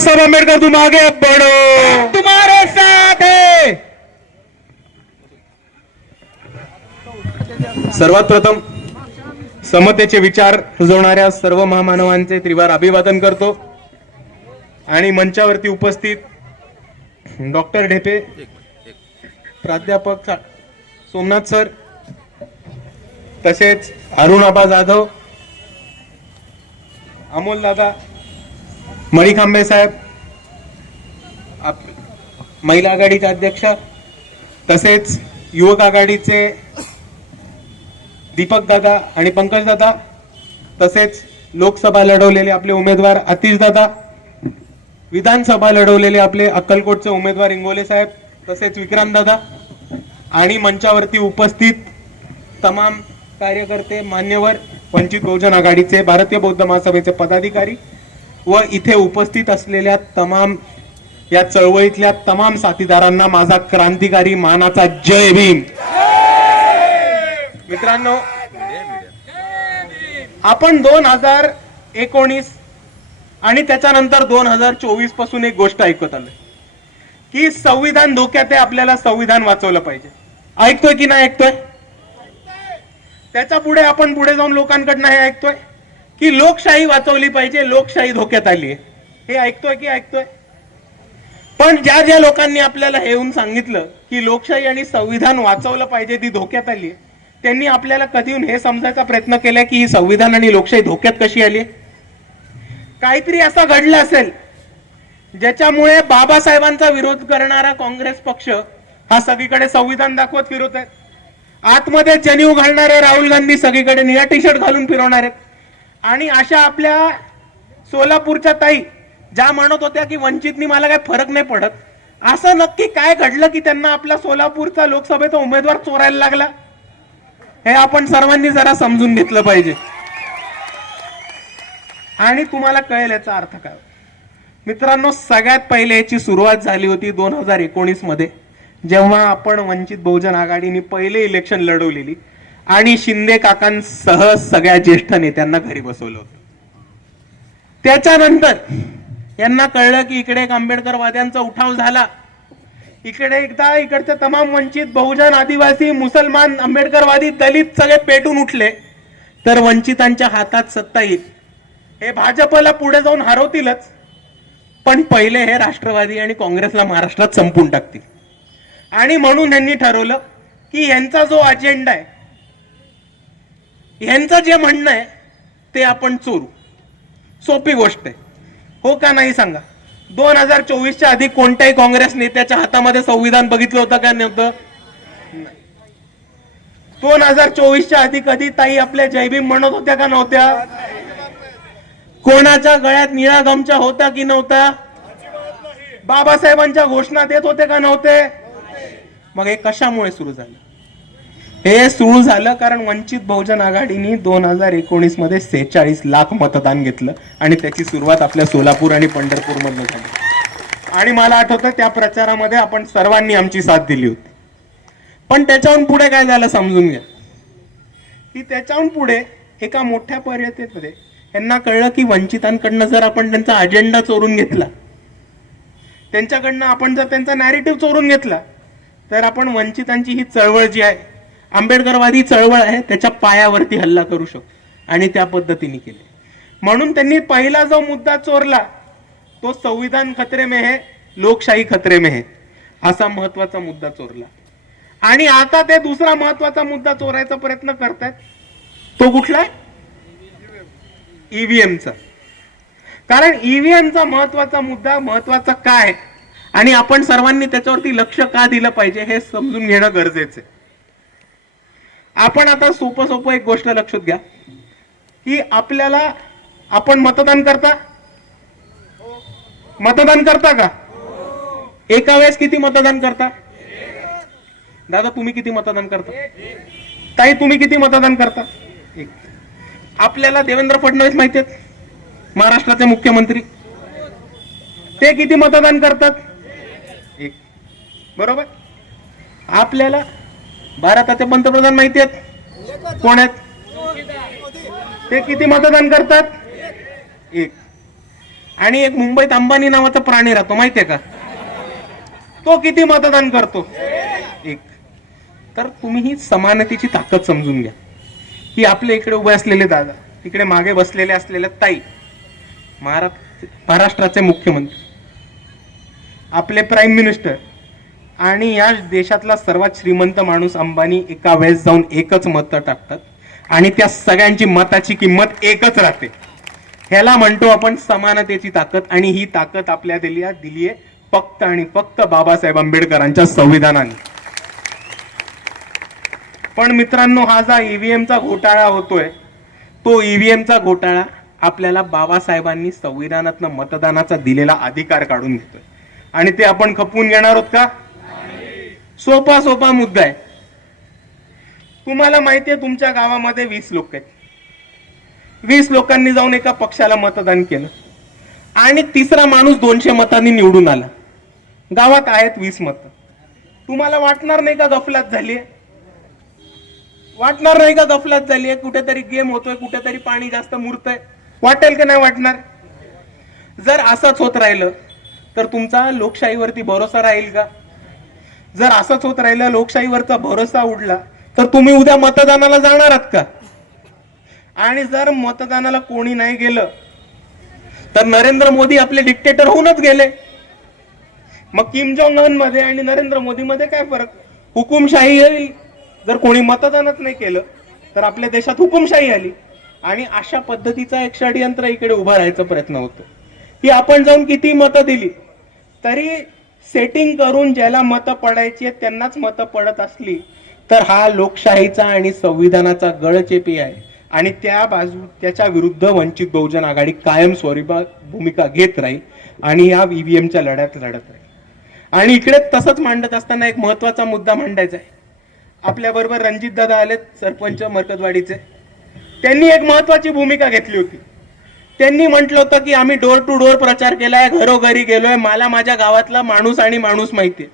साहब आंबेडकर तुम आगे बढ़ो, तुम्हारे साथ है। सर्वात प्रथम समतेचे विचार रुजवणाऱ्या सर्व महामानवांचे त्रिवार अभिवादन करतो आणि मंचावरती उपस्थित डॉक्टर ढेपे, प्राध्यापक सोमनाथ सर, तसेच अरुणाबा जाधव, अमोल दादा, मणिखांबे साहेब, महिला आघाडीचे अध्यक्ष, तसेच युवक आघाडीचे दीपक दादा आणि पंकज दादा, तसेच लोकसभा लढवलेले आपले उमेदवार आतिश दादा, विधानसभा लढवलेले आपले अक्कलकोटचे उमेदवार इंगोले साहेब, तसेच विक्रांत दादा आणि मंचावरती उपस्थित तमाम कार्यकर्ते, मान्यवर, वंचित बहुजन आघाडीचे, भारतीय बौद्ध महासभेचे पदाधिकारी व इथे उपस्थित असलेल्या तमाम या चळवळीतल्या तमाम साथीदारांना माझा क्रांतिकारी मानाचा जय भीम. मित्रांनो, आपण 2019 आणि त्याच्यानंतर 2024 पासून एक गोष्ट ऐकत आलोय की संविधान धोक्यात आहे, आपल्याला संविधान वाचवलं पाहिजे. ऐकतोय की नाही ऐकतोय? त्याच्या पुढे आपण पुढे जाऊन लोकांकडनं हे ऐकतोय की लोकशाही वाचवली पाहिजे, लोकशाही धोक्यात आली आहे. हे ऐकतोय की ऐकतोय? पण ज्या ज्या लोकांनी आपल्याला हे येऊन सांगितलं की लोकशाही आणि संविधान वाचवलं पाहिजे, ती धोक्यात आली आहे, त्यांनी आपल्याला कधी हे समजायचा प्रयत्न केला की ही संविधान आणि लोकशाही धोक्यात कशी आली? काहीतरी असं घडलं असेल ज्याच्यामुळे बाबासाहेबांचा विरोध करणारा काँग्रेस पक्ष हा सगळीकडे संविधान दाखवत फिरत आहे. आतमध्ये जनीव घालणारे राहुल गांधी सगळीकडे निळा टी शर्ट घालून फिरवणार आहेत. आणि अशा आपल्या सोलापूरच्या ताई ज्या म्हणत होत्या की वंचितनी मला काही फरक नाही पडत, असं नक्की काय घडलं की त्यांना आपला सोलापूरचा लोकसभेचा उमेदवार चोरायला लागला? हे आपण सर्वांनी जरा समजून घेतलं पाहिजे आणि तुम्हाला कळेल याचा अर्थ काय. मित्रांनो, सगळ्यात पहिले याची सुरुवात झाली होती 2019 मध्ये, जेव्हा आपण वंचित बहुजन आघाडीने पहिले इलेक्शन लढवलेली आणि शिंदे काकांसह सगळ्या ज्येष्ठ नेत्यांना घरी बसवलं होतं. त्याच्यानंतर यांना कळलं की इकडे एक आंबेडकरवाद्यांचा उठाव झाला, इकडचे तमाम वंचित बहुजन, आदिवासी, मुसलमान, आंबेडकरवादी, दलित सगळे पेटून उठले, तर वंचितांच्या हातात सत्ता येईल. हे भाजपला पुढे जाऊन हरवतीलच, पण पहिले हे राष्ट्रवादी आणि काँग्रेसला महाराष्ट्रात संपून टाकतील. आणि म्हणून यांनी ठरवलं की यांचा जो अजेंडा आहे, यांचं जे म्हणणं आहे ते आपण चोरू. सोपी गोष्ट आहे, हो का नाही सांगा? 2024च्या आधी कोणत्याही काँग्रेस नेत्याच्या हातामध्ये संविधान बघितलं होतं का? नव्हतं. 2024च्या आधी कधी ताई आपल्या जयभीम म्हणत होत्या का? नव्हत्या. कोणाच्या गळ्यात निळा गमछा होता की नव्हता? बाबासाहेबांच्या घोषणा देत होते का? नव्हते. मग हे कशामुळे सुरू झालं? हे सुरू झालं कारण वंचित बहुजन आघाडीने 2019 मध्ये 46 लाख मतदान घेतलं आणि त्याची सुरुवात आपल्या सोलापूर आणि पंढरपूर मधून झाली. आणि मला आठवतं त्या प्रचारामध्ये आपण सर्वांनी आमची साथ दिली होती. पण त्याच्याहून पुढे काय झालं समजून घ्या की त्याच्याहून पुढे एका मोठ्या परिस्थितीमध्ये यांना कळलं की वंचितांकडनं जर आपण त्यांचा अजेंडा चोरून घेतला, त्यांच्याकडनं आपण जर त्यांचा नॅरेटिव्ह चोरून घेतला, तर आपण वंचितांची ही चळवळ जी आहे, आंबेडकरवादी चळवळ आहे, त्याच्या पायावरती हल्ला करू शकतो. आणि त्या पद्धतीने केले. म्हणून त्यांनी पहिला जो मुद्दा चोरला तो संविधान खतरे में है, लोकशाही खतरे में है, असा महत्वाचा मुद्दा चोरला. आणि आता ते दुसरा महत्वाचा मुद्दा चोरायचा प्रयत्न करतायत. तो कुठला? ईव्हीएमचा. कारण ईव्हीएमचा महत्वाचा मुद्दा महत्वाचा काय आणि आपण सर्वांनी त्याच्यावरती लक्ष का दिलं पाहिजे हे समजून घेणं गरजेचं आहे. आपण आता सोपं एक गोष्ट लक्षात घ्या की आपल्याला, आपण मतदान करता का? एका वेळेस किती मतदान करता? दादा तुम्ही किती मतदान करता? ताई तुम्ही किती मतदान करता? एक. आपल्याला देवेंद्र फडणवीस माहिती आहेत, महाराष्ट्राचे मुख्यमंत्री, ते किती मतदान करतात? एक. बरोबर. आपल्याला भारताचे पंतप्रधान माहिती आहेत, कोण आहेत? ते किती मतदान करतात? एक. आणि एक मुंबईत अंबानी नावाचा प्राणी राहतो, माहितीये का? तो किती मतदान करतो? एक. तर तुम्ही ही समानतेची ताकद समजून घ्या की आपले इकडे उभे असलेले दादा, तिकडे मागे बसलेले असलेले ताई, महाराष्ट्राचे मुख्यमंत्री, आपले प्राईम मिनिस्टर आणि या देशातला सर्वात श्रीमंत माणूस अंबानी एका वेळेस जाऊन एकच मत टाकतात आणि त्या सगळ्यांची मताची किंमत एकच राहते. ह्याला म्हणतो आपण समानतेची ताकद. आणि ही ताकद आपल्या दिली आहे फक्त आणि फक्त बाबासाहेब आंबेडकरांच्या संविधानाने. पण मित्रांनो, हा जो ईव्हीएमचा घोटाळा होतोय, तो ईव्हीएमचा घोटाळा आपल्याला बाबासाहेबांनी संविधानातनं मतदानाचा दिलेला अधिकार काढून घेतोय. आणि ते आपण खपवून घेणार आहोत का? सोपा मुद्दा आहे. तुम्हाला माहितीये तुमच्या गावामध्ये 20 लोक आहेत. 20 लोकांनी जाऊन एका पक्षाला मतदान केलं आणि तिसरा माणूस 200 मतांनी निवडून आला. गावात आहेत 20 मतं. तुम्हाला वाटणार नाही का गफलत झालीये? वाटणार नाही का गफलत झालीये? कुठेतरी गेम होतोय, कुठेतरी पाणी जास्त मुरतंय. वाटेल का नाही वाटणार? जर असंच होत राहिलं तर तुमचा लोकशाहीवरती भरोसा राहील का? जर असंच होत राहिलं, लोकशाहीवरचा भरोसा उडला, तर तुम्ही उद्या मतदानाला जाणार आहात का? आणि जर मतदानाला कोणी नाही गेलं तर नरेंद्र मोदी आपले डिक्टेटर होऊनच गेले. मग किम जोंग उन मध्ये आणि नरेंद्र मोदी मध्ये काय फरक? हुकुमशाही येईल. जर कोणी मतदानच नाही केलं तर आपल्या देशात हुकुमशाही आली. आणि अशा पद्धतीचा एक षडयंत्र इकडे उभा राहायचा प्रयत्न होतो की आपण जाऊन किती मतं दिली तरी सेटिंग करून ज्याला मतं पडायची आहेत त्यांनाच मतं पडत असली तर हा लोकशाहीचा आणि संविधानाचा गळचेपी आहे. आणि त्याच्या विरुद्ध वंचित बहुजन आघाडी कायमस्वरूपी भूमिका घेत राहील आणि या ईव्हीएमच्या लढ्यात लढत राहील. आणि इकडे तसंच मांडत असताना एक महत्वाचा मुद्दा मांडायचा आहे. आपल्या बरोबर रणजित दादा आलेत, सरपंच मरकजवाडीचे. त्यांनी एक महत्वाची भूमिका घेतली होती. त्यांनी म्हटलं होतं की आम्ही डोर टू डोर प्रचार केलाय, घरोघरी गेलोय, मला माझ्या गावातला माणूस आणि माणूस माहितीये.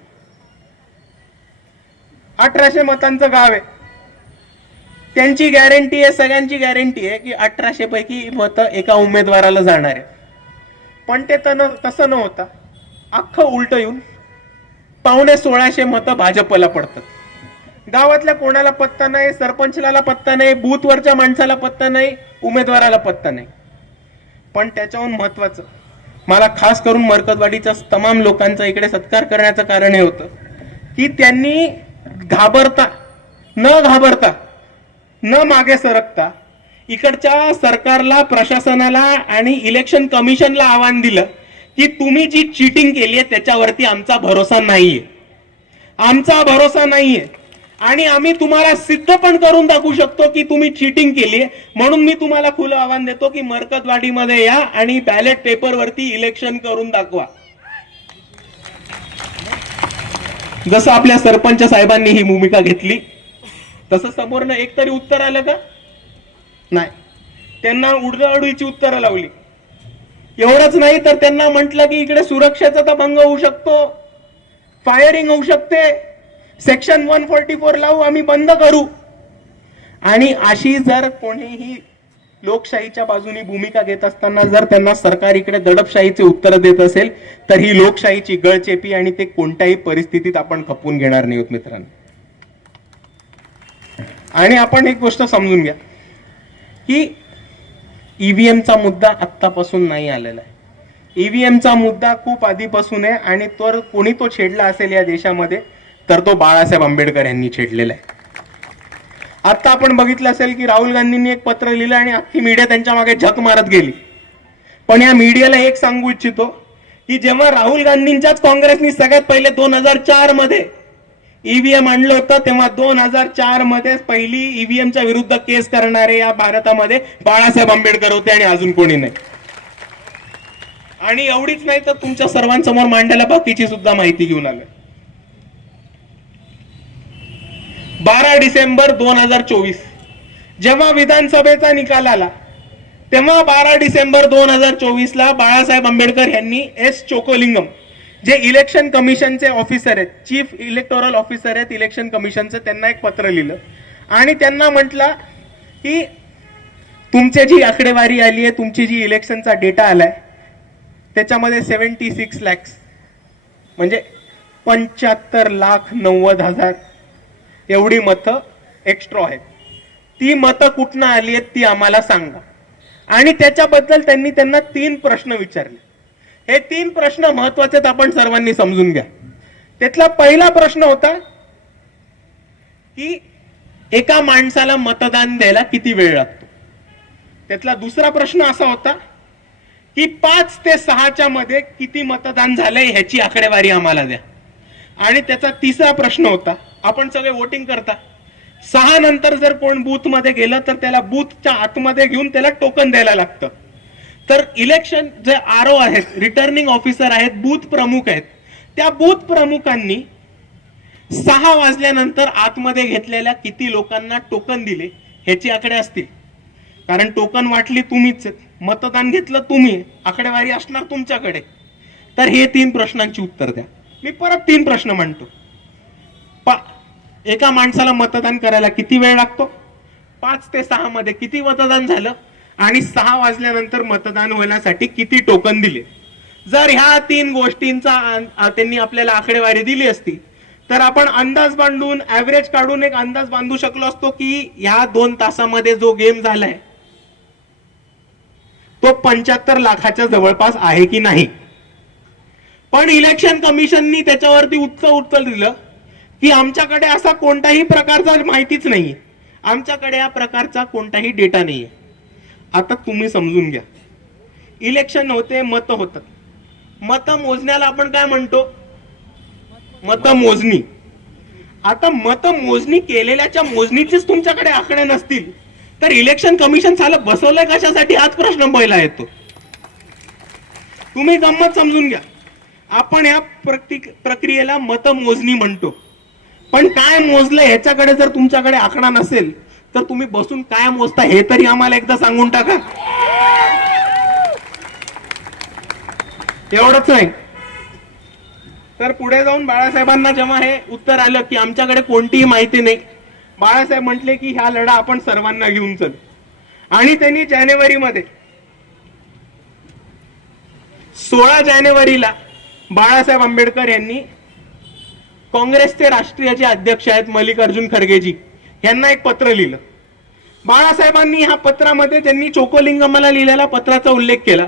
1800 मतांचं गाव आहे. त्यांची गॅरंटी आहे, सगळ्यांची गॅरंटी आहे की 1800 पैकी मतं एका उमेदवाराला जाणार आहे. पण ते तसं न होता अख्खं उलट येऊन 1500 मतं भाजपला पडतात. गावातल्या कोणाला पत्ता नाही, सरपंचाला पत्ता नाही, बूथवरच्या माणसाला पत्ता नाही, उमेदवाराला पत्ता नाही. पण त्याच्याहून महत्वाचं, मला खास करून मरकजवाडीच्या तमाम लोकांचा इकडे सत्कार करण्याचं कारण हे होतं की त्यांनी न घाबरता न मागे सरकता इकडच्या सरकारला, प्रशासनाला आणि इलेक्शन कमिशनला आव्हान दिलं की तुम्ही जी चीटिंग केली आहे त्याच्यावरती आमचा भरोसा नाहीये, आमचा भरोसा नाहीये. आणि आम्ही तुम्हाला सिद्ध पण करून दाखवू शकतो की तुम्ही चीटिंग केली आहे. म्हणून मी तुम्हाला खुलं आव्हान देतो की मरकजवाडीमध्ये या आणि बॅलेट पेपरवरती इलेक्शन करून दाखवा. जसं आपल्या सरपंच साहेबांनी ही भूमिका घेतली तसं समोरनं एक तरी उत्तर आलं का? नाही. त्यांना उडवाउडवीची उत्तरं लावली. एवढंच नाही तर त्यांना म्हटलं की इकडे सुरक्षेचा भंग होऊ शकतो, फायरिंग होऊ शकते, सेक्शन 144 लावू, आम्ही बंद करू. आणि अशी जर कोणीही लोकशाहीच्या बाजूने भूमिका घेत असताना जर त्यांना सरकार इकडे दडपशाहीचे उत्तर देत असेल तर ही लोकशाहीची गळचेपी आणि ते कोणत्याही परिस्थितीत आपण खपवून घेणार नाही आहोत मित्रांनो. आणि आपण एक गोष्ट समजून घ्या की ईव्हीएमचा मुद्दा आत्तापासून नाही आलेला आहे. ईव्हीएमचा मुद्दा खूप आधीपासून आहे आणि तो कोणी तो छेडला असेल या देशामध्ये तर तो बाळासाहेब आंबेडकर यांनी छेडलेला आहे. आता आपण बघितलं असेल की राहुल गांधींनी एक पत्र लिहिलं आणि अख्खी मीडिया त्यांच्या मागे झक मारत गेली. पण या मीडियाला एक सांगू इच्छितो की जेव्हा राहुल गांधींच्याच काँग्रेसनी सगळ्यात पहिले 2004 मध्ये ईव्हीएम आणलं होतं तेव्हा 2004 मध्ये पहिली ईव्हीएमच्या विरुद्ध केस करणारे या भारतामध्ये बाळासाहेब आंबेडकर होते आणि अजून कोणी नाही. आणि एवढीच नाही तर तुमच्या सर्वांसमोर मांडायला बाकीची सुद्धा माहिती घेऊन आलं. 12 डिसेंबर 2024 जेव्हा विधानसभेचा निकाल आला तेव्हा 12 डिसेंबर 2024 ला बाळासाहेब आंबेडकर यांनी एस चोकोलिंगम जे इलेक्शन कमिशनचे ऑफिसर आहेत, चीफ इलेक्टोरल ऑफिसर आहेत इलेक्शन कमिशनचे, त्यांना एक पत्र लिहिलं आणि त्यांना म्हटलं की तुमची जी आकडेवारी आली आहे, तुमची जी इलेक्शनचा डेटा आलाय त्याच्यामध्ये 76 लॅक्स म्हणजे 75,90,000 एवढी मतं एक्स्ट्रा आहेत. ती मतं कुठनं आली आहेत ती आम्हाला सांगा. आणि त्याच्याबद्दल त्यांना 3 प्रश्न विचारले. हे 3 प्रश्न महत्वाचे आहेत, आपण सर्वांनी समजून घ्या. त्यातला पहिला प्रश्न होता की एका माणसाला मतदान द्यायला किती वेळ लागतो. त्यातला दुसरा प्रश्न असा होता की 5 ते 6च्या मध्ये किती मतदान झालंय ह्याची आकडेवारी आम्हाला द्या. आणि त्याचा तिसरा प्रश्न होता, आपण सगळे वोटिंग करता, 6 नंतर जर कोण बूथ मध्ये गेलं तर त्याला बूथच्या आतमध्ये घेऊन त्याला टोकन द्यायला लागतं. तर इलेक्शन जे आरओ आहेत, रिटर्निंग ऑफिसर आहेत, बूथ प्रमुख आहेत, त्या बूथ प्रमुखांनी 6 वाजल्यानंतर आतमध्ये घेतलेल्या किती लोकांना टोकन दिले ह्याची आकडे असतील. कारण टोकन वाटली तुम्हीच, मतदान घेतलं तुम्ही, आकडेवारी असणार तुमच्याकडे. तर हे 3 प्रश्नांची उत्तर द्या. मी परत 3 प्रश्न म्हणतो. एका माणसाला मतदान करायला किती वेळ लागतो, 5 ते 6 मध्ये किती मतदान झालं, आणि 6 वाजल्यानंतर मतदान होण्यासाठी किती टोकन दिले. जर ह्या 3 गोष्टींचा त्यांनी आपल्याला आकडेवारी दिली असती तर आपण अंदाज बांधून ऍव्हरेज काढून एक अंदाज बांधू शकलो असतो की ह्या 2 तासामध्ये जो गेम झालाय तो 75 लाखाच्या जवळपास आहे की नाही. पण इलेक्शन कमिशननी त्याच्यावरती उत्तर दिलं की आमच्याकडे असा कोणताही प्रकारचा माहितीच नाहीये, आमच्याकडे या प्रकारचा कोणताही डेटा नाहीये. आता तुम्ही समजून घ्या, इलेक्शन होते, मत होतात, मत मोजण्याला आपण काय म्हणतो, मतमोजणी. आता मतमोजणी केलेल्याच्या मोजणीचेच तुमच्याकडे आकडे नसतील तर इलेक्शन कमिशन साला बसवलंय कशासाठी, हाच प्रश्न पहिला येतो. तुम्ही गंमत समजून घ्या, आपण या प्रक्रियेला मतमोजणी म्हणतो, पण काय मोजलं ह्याच्याकडे जर तुमच्याकडे आकडा नसेल तर तुम्ही बसून काय मोजता हे तरी आम्हाला एकदा सांगून टाका. एवढंच नाही तर पुढे जाऊन बाळासाहेबांना जेव्हा हे उत्तर आलं की आमच्याकडे कोणतीही माहिती नाही, बाळासाहेब म्हटले की हा लढा आपण सर्वांना घेऊन चल. आणि त्यांनी जानेवारीमध्ये 16 जानेवारीला बाळासाहेब आंबेडकर यांनी काँग्रेसचे राष्ट्रीय जे अध्यक्ष आहेत मल्लिकार्जुन खरगेजी यांना एक पत्र लिहिलं. बाळासाहेबांनी ह्या पत्रामध्ये त्यांनी चोकोलिंगमला लिहिलेल्या पत्राचा उल्लेख केला.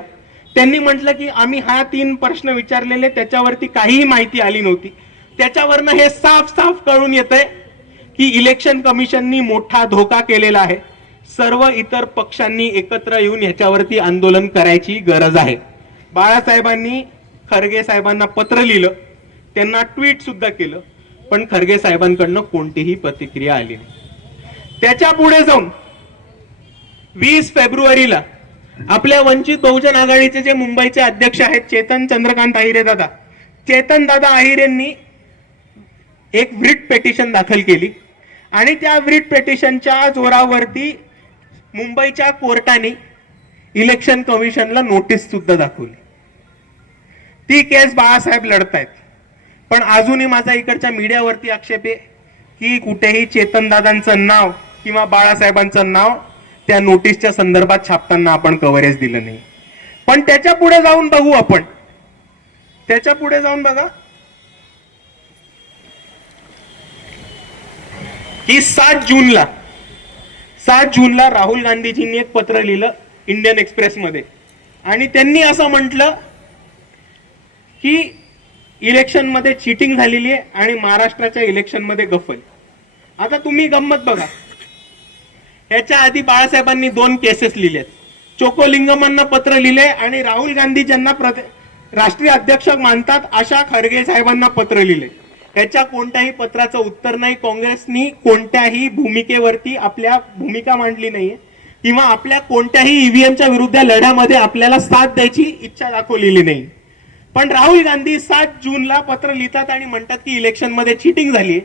त्यांनी म्हटलं की आम्ही हा 3 प्रश्न विचारलेले त्याच्यावरती काहीही माहिती आली नव्हती. त्याच्यावरनं हे साफ साफ कळून येतंय की इलेक्शन कमिशननी मोठा धोका केलेला आहे. सर्व इतर पक्षांनी एकत्र येऊन ह्याच्यावरती आंदोलन करायची गरज आहे. बाळासाहेबांनी खरगे साहेबांना पत्र लिहिलं, त्यांना ट्विट सुद्धा केलं, पण खरगे साहेबांकडनं कोणतीही प्रतिक्रिया आली नाही. त्याच्या पुढे जाऊन 20 फेब्रुवारीला आपल्या वंचित बहुजन आघाडीचे जे मुंबईचे अध्यक्ष आहेत चेतन चंद्रकांत अहिरे दादा, चेतन दादा अहिरेंनी एक व्रिट पेटिशन दाखल केली आणि त्या व्रिट पेटिशनच्या जोरावरती मुंबईच्या कोर्टाने इलेक्शन कमिशनला नोटीस सुद्धा दाखवली. ती केस बाळासाहेब लढतायत, पण अजूनही माझा इकडच्या मीडियावरती आक्षेप आहे की कुठेही चेतन दादांचं नाव किंवा बाळासाहेबांचं नाव त्या नोटीसच्या संदर्भात छापताना आपण कव्हरेज दिलं नाही. पण त्याच्या पुढे जाऊन बघू आपण, त्याच्या पुढे जाऊन बघा की 7 जूनला राहुल गांधीजींनी एक पत्र लिहिलं इंडियन एक्सप्रेस मध्ये आणि त्यांनी असं म्हटलं की इलेक्शन मध्ये चीटिंग झालेली आहे आणि महाराष्ट्राच्या इलेक्शन मध्ये गफल. आता तुम्ही गंमत बघा, याच्या आधी बाळासाहेबांनी 2 केसेस लिहिलेत, चोकोलिंगमांना पत्र लिहिले आणि राहुल गांधी ज्यांना राष्ट्रीय अध्यक्ष मानतात अशा खरगे साहेबांना पत्र लिहिले. याच्या कोणत्याही पत्राचं उत्तर नाही. काँग्रेसनी कोणत्याही भूमिकेवरती आपल्या भूमिका मांडली नाहीये किंवा आपल्या कोणत्याही ईव्हीएमच्या विरुद्ध लढ्यामध्ये आपल्याला साथ द्यायची इच्छा दाखवलेली नाही. पण राहुल गांधी 7 जूनला पत्र लिहितात आणि म्हणतात की इलेक्शन मध्ये चीटिंग झाली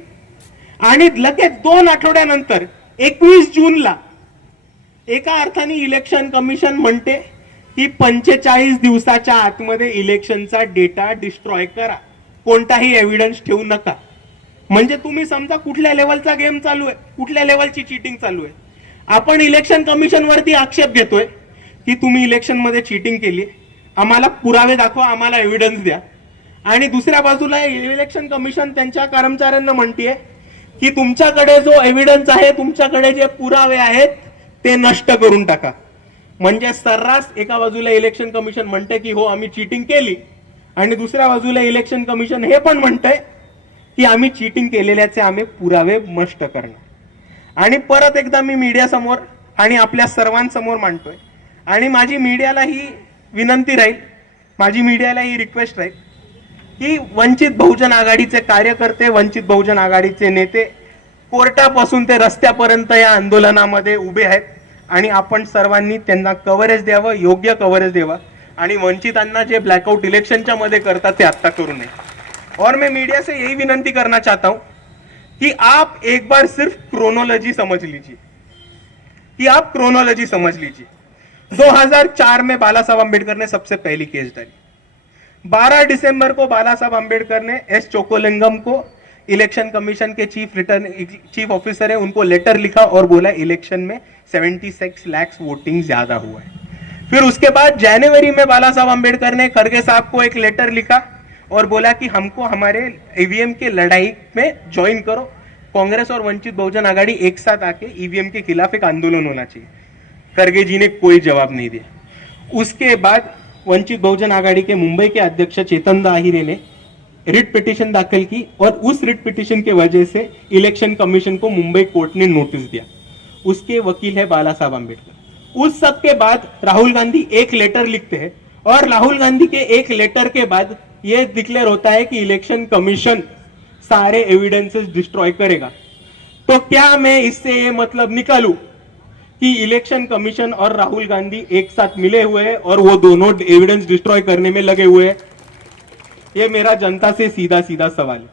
आणि लगेच 2 आठवड्यानंतर 21 जूनला एका अर्थाने इलेक्शन कमिशन म्हणते की 45 दिवसाच्या आतमध्ये इलेक्शनचा डेटा डिस्ट्रॉय करा, कोणताही एव्हिडन्स ठेवू नका. म्हणजे तुम्ही समजा कुठल्या लेवलचा गेम चालू आहे, कुठल्या लेवलची चीटिंग चालू आहे. आपण इलेक्शन कमिशन वरती आक्षेप घेतोय की तुम्ही इलेक्शन मध्ये चीटिंग केली आम्हाला पुरावे दाखवा, आम्हाला एव्हिडन्स द्या. आणि दुसऱ्या बाजूला इलेक्शन कमिशन त्यांच्या कर्मचाऱ्यांना म्हणतेय की तुमच्याकडे जो एव्हिडन्स आहे, तुमच्याकडे जे पुरावे आहेत ते नष्ट करून टाका. म्हणजे सर्रास एका बाजूला इलेक्शन कमिशन म्हणते की हो आम्ही चीटिंग केली, आणि दुसऱ्या बाजूला इलेक्शन कमिशन हे पण म्हणतंय की आम्ही चीटिंग केलेल्याचे आम्ही पुरावे नष्ट करणार. आणि परत एकदा मी मीडिया समोर आणि आपल्या सर्वांसमोर मांडतोय, आणि माझी मीडियाला ही विनंती राहील, माझी मीडियाला ही रिक्वेस्ट राहील की वंचित बहुजन आघाडीचे कार्यकर्ते, वंचित बहुजन आघाडीचे नेते कोर्टापासून ते रस्त्यापर्यंत या आंदोलनामध्ये उभे आहेत, आणि आपण सर्वांनी त्यांना कव्हरेज द्यावं, योग्य कव्हरेज द्यावं. आणि वंचितांना जे ब्लॅकआउट इलेक्शनच्या मध्ये करतात ते आता करू नये. और मैं मीडिया से यही विनंती करना चाहता हूं कि आप एक बार सिर्फ क्रोनोलॉजी समझ लीजिए, कि आप क्रोनोलॉजी समझ लीजिए. 2004 में बाला साहब अम्बेडकर ने सबसे पहली केस डाली. 12 दिसंबर को बाला साहब अम्बेडकर ने एस चोकोलिंगम को, इलेक्शन कमीशन के चीफ ऑफिसर है, उनको लेटर लिखा और बोला इलेक्शन में 76 लाख वोटिंग ज्यादा हुआ है. फिर उसके बाद जनवरी में बाला साहब अम्बेडकर ने खड़गे साहब को एक लेटर लिखा और बोला कि हमको हमारे ईवीएम के लड़ाई में ज्वाइन करो, कांग्रेस और वंचित बहुजन आघाड़ी एक साथ आके ईवीएम के खिलाफ एक आंदोलन होना चाहिए. खड़गे जी ने कोई जवाब नहीं दिया. उसके बाद वंचित बहुजन आघाड़ी के मुंबई के अध्यक्ष चेतन दाहिरे ने रिट पिटीशन दाखिल की, और उस रिट पिटीशन के वजह से इलेक्शन कमीशन को मुंबई कोर्ट ने नोटिस दिया. उसके वकील है बाला साहब अम्बेडकर. उस सब के बाद राहुल गांधी एक लेटर लिखते हैं, और राहुल गांधी के एक लेटर के बाद ये डिक्लेयर होता है कि इलेक्शन कमीशन सारे एविडेंसेस डिस्ट्रॉय करेगा. तो क्या मैं इससे ये मतलब निकालूं कि इलेक्शन कमीशन और राहुल गांधी एक साथ मिले हुए हैं और वो दोनों एविडेंस डिस्ट्रॉय करने में लगे हुए हैं? ये मेरा जनता से सीधा सीधा सवाल है.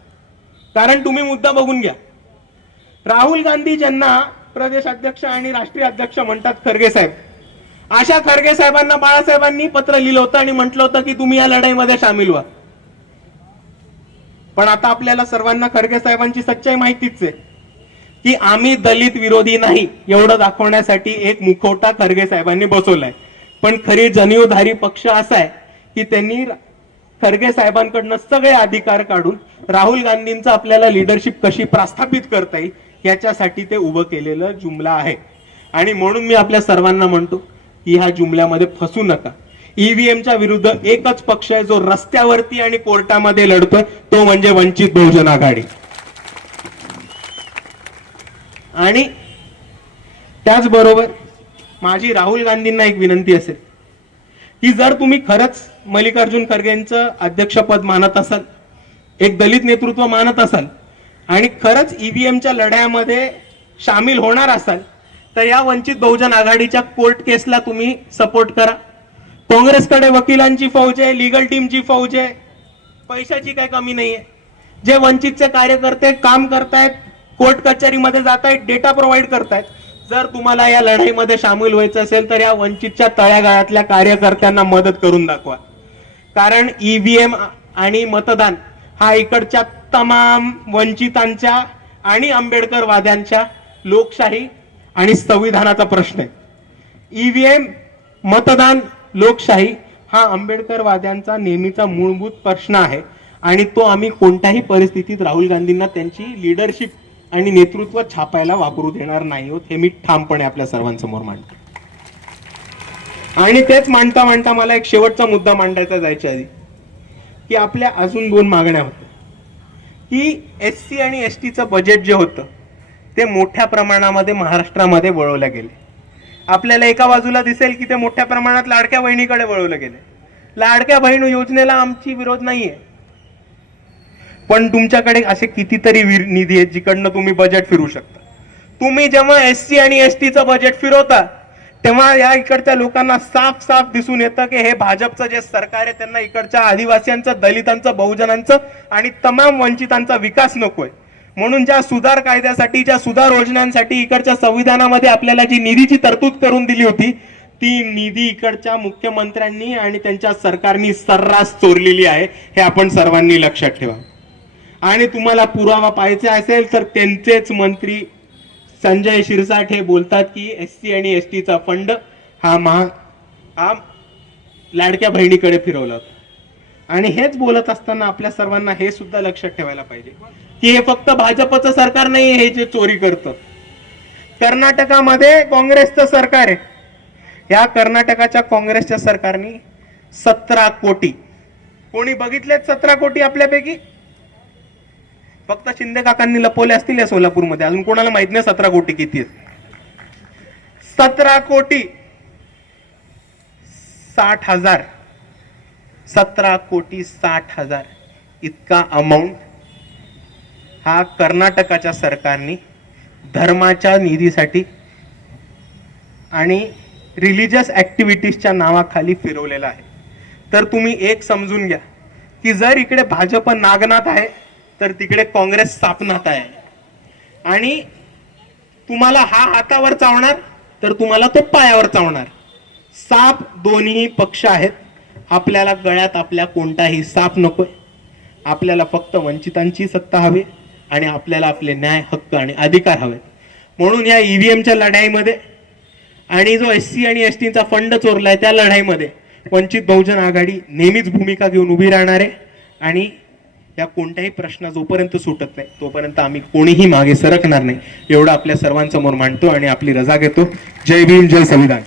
कारण तुम्ही मुद्दा बघून घ्या. राहुल गांधी ज्यांना प्रदेश अध्यक्ष आणि राष्ट्रीय अध्यक्ष म्हणतात, खरगे साहेब, अशा खरगे साहेबांना बाळासाहेबांनी पत्र लिहिलं होतं आणि म्हटलं होतं की तुम्ही या लढाईमध्ये सामील व्हा. पण आता आपल्याला सर्वांना खरगे साहेबांची सच्चाई माहितीच आहे की आम्ही दलित विरोधी नाही एवढं दाखवण्यासाठी एक मुखवटा खरगे साहेबांनी बसवलाय. पण खरी जनिवधारी पक्ष असा आहे की त्यांनी खरगे साहेबांकडनं सगळे अधिकार काढून राहुल गांधींचं आपल्याला लिडरशिप कशी प्रस्थापित करता येईल याच्यासाठी ते उभं केलेलं जुमला आहे. आणि म्हणून मी आपल्या सर्वांना म्हणतो की ह्या जुमल्यामध्ये फसू नका. ईव्हीएमच्या विरुद्ध एकच पक्ष आहे जो रस्त्यावरती आणि कोर्टामध्ये लढतोय, तो म्हणजे वंचित बहुजन आघाडी. आणि त्याचबरोबर माझी राहुल गांधींना एक विनंती असेल की जर तुम्ही खरंच मल्लिकार्जुन खरगेंचं अध्यक्षपद मानत असाल, एक दलित नेतृत्व मानत असाल, आणि खरंच ईव्हीएमच्या लढ्यामध्ये सामील होणार असाल, तर या वंचित बहुजन आघाडीच्या कोर्ट केसला तुम्ही सपोर्ट करा. काँग्रेसकडे वकिलांची फौज आहे, लीगल टीमची फौज आहे, पैशाची काही कमी नाहीये. जे वंचितचे कार्यकर्ते काम करतायत, कोर्ट कचेरीमध्ये जात आहेत, डेटा प्रोव्हाइड करतायत. जर तुम्हाला या लढाईमध्ये सामील व्हायचं असेल तर या वंचितच्या तळागाळातल्या कार्यकर्त्यांना मदत करून दाखवा. कारण ईव्हीएम आणि मतदान हा इकडच्या तमाम वंचितांच्या आणि आंबेडकरवाद्यांच्या लोकशाही आणि संविधानाचा प्रश्न आहे. ईव्हीएम, मतदान, लोकशाही हा आंबेडकरवाद्यांचा नेहमीचा मूलभूत प्रश्न आहे, आणि तो आम्ही कोणत्याही परिस्थितीत राहुल गांधींना त्यांची लीडरशिप आणि नेतृत्व छापायला वापरू देणार नाही आहोत, हे मी ठामपणे आपल्या सर्वांसमोर मांडतो. आणि तेच मांडता मांडता मला एक शेवटचा मुद्दा मांडायचा जायच्या आधी की आपल्या अजून 2 मागण्या होत्या की एससी आणि एसटीचं बजेट जे होतं ते मोठ्या प्रमाणामध्ये महाराष्ट्रामध्ये वळवलं गेले. आपल्याला एका बाजूला दिसेल की ते मोठ्या प्रमाणात लाडक्या बहिणीकडे वळवलं गेले. लाडक्या बहीण योजनेला आमची विरोध नाहीये, पण तुमच्याकडे असे कितीतरी निधी आहेत जिकडनं तुम्ही बजेट फिरू शकता. तुम्ही जेव्हा एससी आणि एसटीचं बजेट फिरवता तेव्हा या इकडच्या लोकांना साफ साफ दिसून येतं की हे भाजपचं जे सरकार आहे त्यांना इकडच्या आदिवासींचं, दलितांचं, बहुजनांचं आणि तमाम वंचितांचा विकास नकोय. म्हणून ज्या सुधार कायद्यासाठी, ज्या सुधार योजनांसाठी इकडच्या संविधानामध्ये आपल्याला जी निधीची तरतूद करून दिली होती, ती निधी इकडच्या मुख्यमंत्र्यांनी आणि त्यांच्या सरकारनी सर्रास चोरलेली आहे, हे आपण सर्वांनी लक्षात ठेवा. आणि तुम्हाला पुरावा पाहिजे असेल तर त्यांचेच मंत्री संजय शिरसाट हे बोलतात की एससी आणि एसटीचा फंड हा लाडक्या बहिणीकडे फिरवलं होतं. आणि हेच बोलत असताना आपल्या सर्वांना हे सुद्धा लक्षात ठेवायला पाहिजे की हे फक्त भाजपचं सरकार नाही, हे जे चोरी करतं. कर्नाटकामध्ये काँग्रेसचं सरकार आहे. या कर्नाटकाच्या काँग्रेसच्या सरकारने 17 कोटी, कोणी बघितलेत 17 कोटी आपल्यापैकी? फक्त शिंदे काकांनी लपवले असतील या सोलापूरमध्ये, अजून कोणाला माहित नाही 17 कोटी किती आहेत. 17 कोटी 60,000, 17 कोटी 60,000 इतका अमाऊंट हा कर्नाटकाच्या सरकारने धर्माच्या निधीसाठी आणि रिलिजियस ऍक्टिव्हिटीजच्या नावाखाली फिरवलेला आहे. तर तुम्ही एक समजून घ्या की जर इकडे भाजप नागनाथ आहे तर तिकडे काँग्रेस सापनाथ आहे. आणि तुम्हाला हा हातावर चावणार तर तुम्हाला तो पायावर चावणार. साप दोन्ही पक्ष आहेत. आपल्याला गळ्यात आपल्या कोणताही साप नकोय. आपल्याला फक्त वंचितांची सत्ता हवी आणि आपल्याला आपले न्याय, हक्क आणि अधिकार हवेत. म्हणून या ईव्हीएमच्या लढाईमध्ये आणि जो एससी आणि एसटीचा फंड चोरलाय त्या लढाईमध्ये वंचित बहुजन आघाडी नेहमीच भूमिका घेऊन उभी राहणार आहे. आणि या कोणत्याही प्रश्न जोपर्यंत सुटत नाही तोपर्यंत आम्ही कोणीही मागे सरकणार नाही, एवढं आपल्या सर्वांसमोर मांडतो आणि आपली रजा घेतो. जय भीम, जय संविधान.